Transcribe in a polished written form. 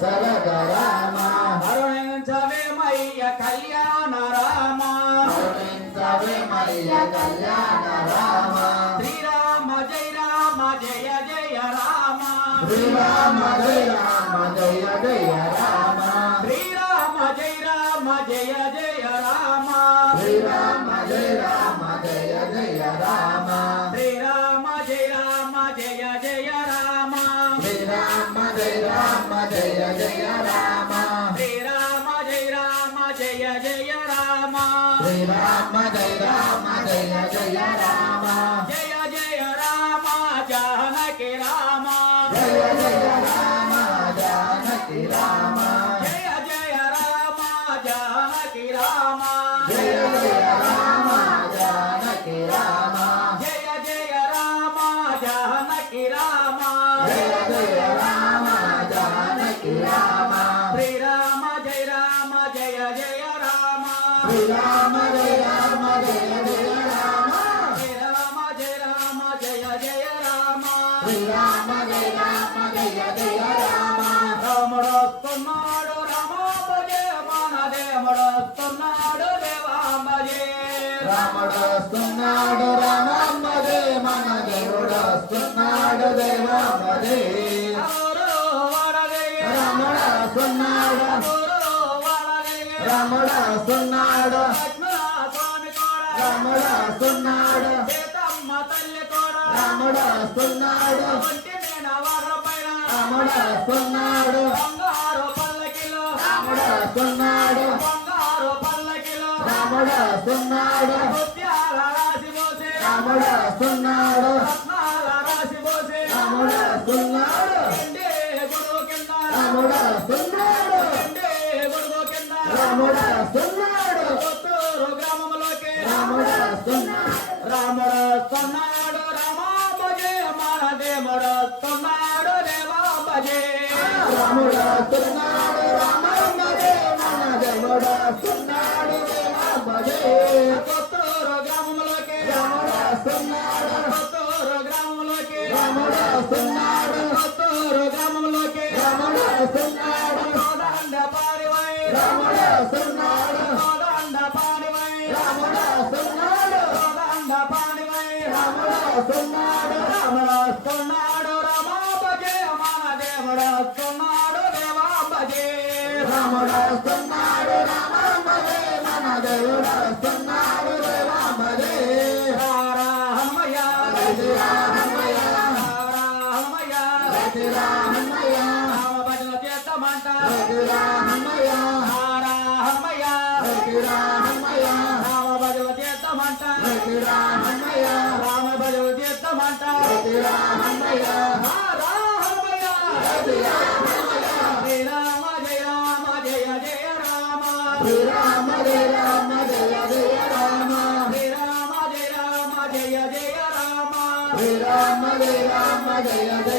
సరద రామ అరుణించవేమయ్య కళ్యాణ రామ అరుణించవేమయ్య కళ్యాణ రామ శ్రీరామ జయ రామ జయ జయ రామ శ్రీరామ జయ రామ జయ జయ రామ శ్రీరామ జయ రామ జయ జయ రామ శ్రీరామ జయ రామ జయ జయ రామ శ్రీరామ జయ రామ జయ జయ రామ శ్రీరామ జయ రామ జయ జయ రామ శ్రీరామ జయ రామ జయ జయ రామ శ్రీరామ జయ రామ జయ జయ రామ జయ జయ రామ జానకి రామ జయ జయ రామ జానకి రామ జయ జయ రామ జానకి రామ జయ జయ రామ జానకి రామ జయ జయ రామ జానకి రామ జయ జయ రామ జానకి రామ శ్రీరామ జయ రామ జయ జయ రామ శ్రీరామ జయ రామ జయ జయ రామ శ్రీరామ జయ రామ జయ జయ రామ శ్రీరామ జయ రామ జయ జయ రామ రాముడొస్తున్నాడు రామాంబజే మన దేవుడొస్తున్నాడు దేవాంబజే రాముడొస్తున్నాడు రామాంబజే మన దేవుడొస్తున్నాడు దేవాంబజే రాముడొస్తున్నాడు రాముడొస్తున్నాడు రాముడొస్తున్నాడు రాముడొస్తున్నాడు రాముడొస్తున్నాడు రాముడొస్తున్నాడు రాముడొస్తున్నాడు రాముడొస్తున్నాడు రాముడొస్తున్నాడు రాముడొస్తున్నాడు రాముడొస్తున్నాడు రాముడొస్తున్నాడు రాముడొస్తున్నాడు రామాంబజే మన దేవుడొస్తున్నాడు దేవాంబజే రాముడొస్తున్నాడు రామాంబజే మన దేవుడొస్తున్నాడు దేవాంబజే కొత్తూరు గ్రామంలోకి రాముడొస్తున్నాడు కొత్తూరు గ్రామంలోకి రాముడొస్తున్నాడు కొత్తూరు గ్రామంలోకి రాముడొస్తున్నాడు కోదండ పారివై రాముడొస్తున్నాడు కోదండ పారివై రాముడొస్తున్నాడు కోదండ పారివై రాముడొస్తున్నాడు రాముడొస్తున్నాడు రామాంబజే మన దేవుడొస్తున్నాడు దేవాంబజే రాముడొస్తున్నాడు రామాంబజే మన దేవుడొస్తున్నాడు దేవాంబజే రామయ్య రామయ్య రామయ్య రామయ్య రామ భజన చేస్తామంట రామయ్య రామయ్య రామయ్య రామ భజన చేస్తామంట రామయ్య రామ భజన చేస్తామంట రామయ్య రామయ్య శ్రీరామ జయ రామ జయ జయ రామ శ్రీరామ జయ రామ జయ జయ రామ శ్రీరామ జయ రామ జయ జయ రామ శ్రీరామ జయ రామ జయ జయ